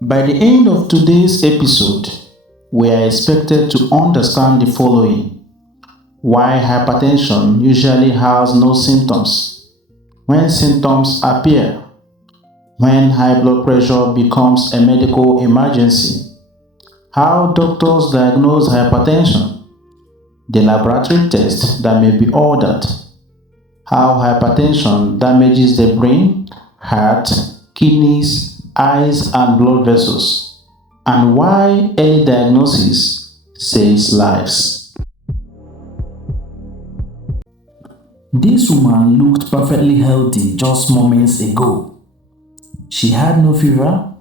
By the end of today's episode, we are expected to understand the following: why hypertension usually has no symptoms, when symptoms appear, when high blood pressure becomes a medical emergency, how doctors diagnose hypertension, the laboratory tests that may be ordered, how hypertension damages the brain, heart, kidneys, eyes, and blood vessels, and why early diagnosis saves lives. This woman looked perfectly healthy just moments ago. She had no fever,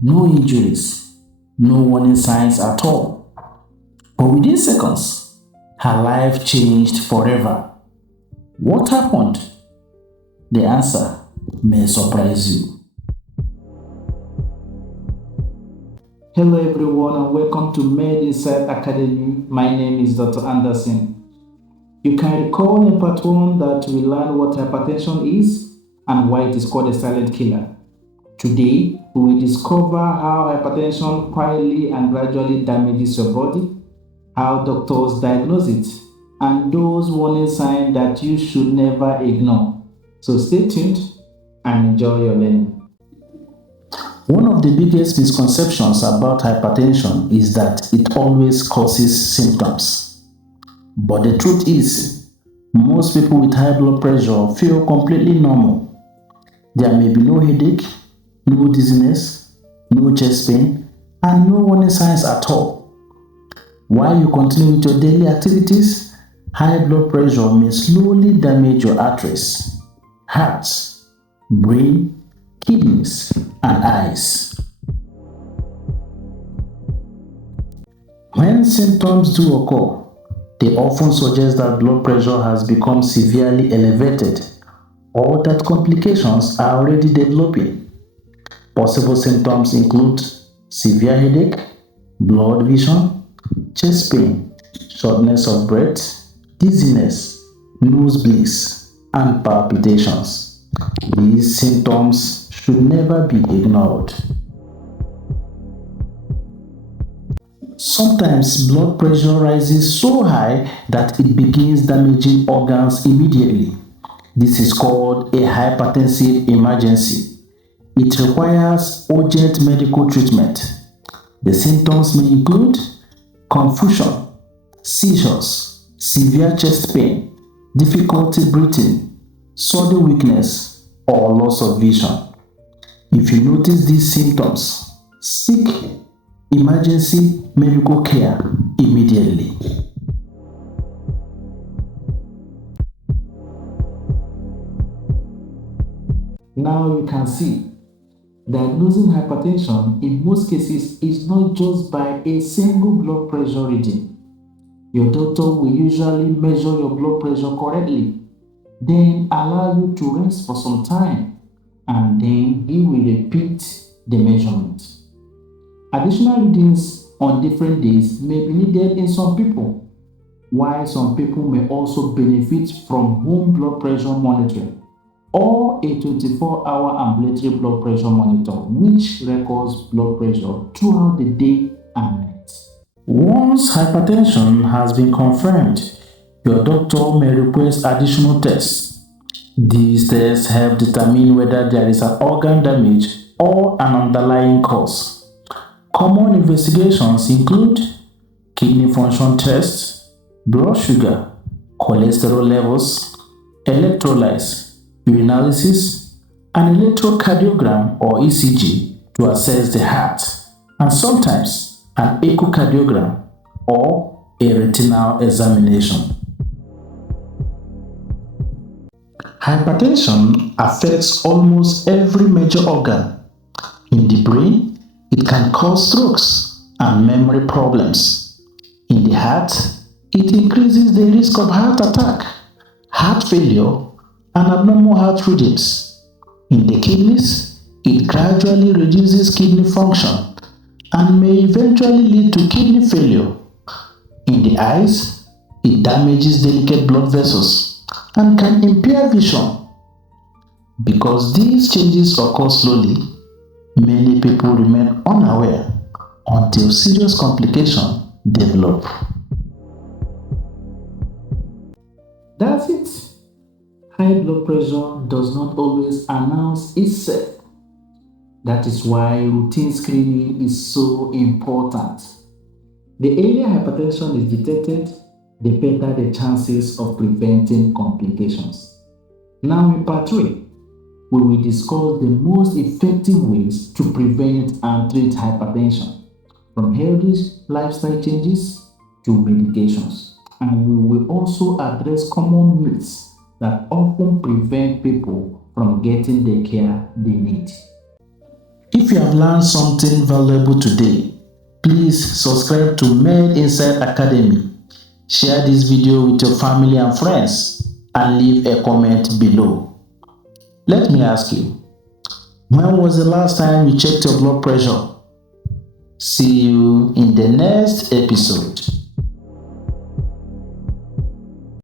no injuries, no warning signs at all. But within seconds, her life changed forever. What happened? The answer may surprise you. Hello everyone and welcome to Med Inside Academy. My name is Dr. Anderson. You can recall in part 1 that we learned what hypertension is and why it is called a silent killer. Today, we will discover how hypertension quietly and gradually damages your body, how doctors diagnose it, and those warning signs that you should never ignore. So stay tuned and enjoy your learning. One of the biggest misconceptions about hypertension is that it always causes symptoms. But the truth is, most people with high blood pressure feel completely normal. There may be no headache, no dizziness, no chest pain, and no warning signs at all. While you continue with your daily activities, high blood pressure may slowly damage your arteries, heart, brain, kidneys, and eyes. When symptoms do occur, they often suggest that blood pressure has become severely elevated or that complications are already developing. Possible symptoms include severe headache, blurred vision, chest pain, shortness of breath, dizziness, nosebleeds, and palpitations. These symptoms should never be ignored. Sometimes blood pressure rises so high that it begins damaging organs immediately. This is called a hypertensive emergency. It requires urgent medical treatment. The symptoms may include confusion, seizures, severe chest pain, difficulty breathing, sudden weakness, or loss of vision. If you notice these symptoms, seek emergency medical care immediately. Now you can see, diagnosing hypertension in most cases is not just by a single blood pressure reading. Your doctor will usually measure your blood pressure correctly, then allow you to rest for some time, and then he will repeat the measurement. Additional readings on different days may be needed in some people, while some people may also benefit from home blood pressure monitoring or a 24-hour ambulatory blood pressure monitor, which records blood pressure throughout the day and night. Once hypertension has been confirmed, your doctor may request additional tests. These tests help determine whether there is an organ damage or an underlying cause. Common investigations include kidney function tests, blood sugar, cholesterol levels, electrolytes, urinalysis, and electrocardiogram or ECG to assess the heart, and sometimes an echocardiogram or a retinal examination. Hypertension affects almost every major organ. In the brain, it can cause strokes and memory problems. In the heart, it increases the risk of heart attack, heart failure, and abnormal heart rhythms. In the kidneys, it gradually reduces kidney function and may eventually lead to kidney failure. In the eyes, it damages delicate blood vessels and can impair vision. Because these changes occur slowly, Many people remain unaware until serious complications develop. That's it. High blood pressure does not always announce itself. That is why routine screening is so important. The earlier hypertension is detected, the better the chances of preventing complications. Now in part 3, we will discuss the most effective ways to prevent and treat hypertension, from healthy lifestyle changes to medications. And we will also address common myths that often prevent people from getting the care they need. If you have learned something valuable today, please subscribe to Med Insight Academy. Share this video with your family and friends and leave a comment below. Let me ask you, when was the last time you checked your blood pressure? See you in the next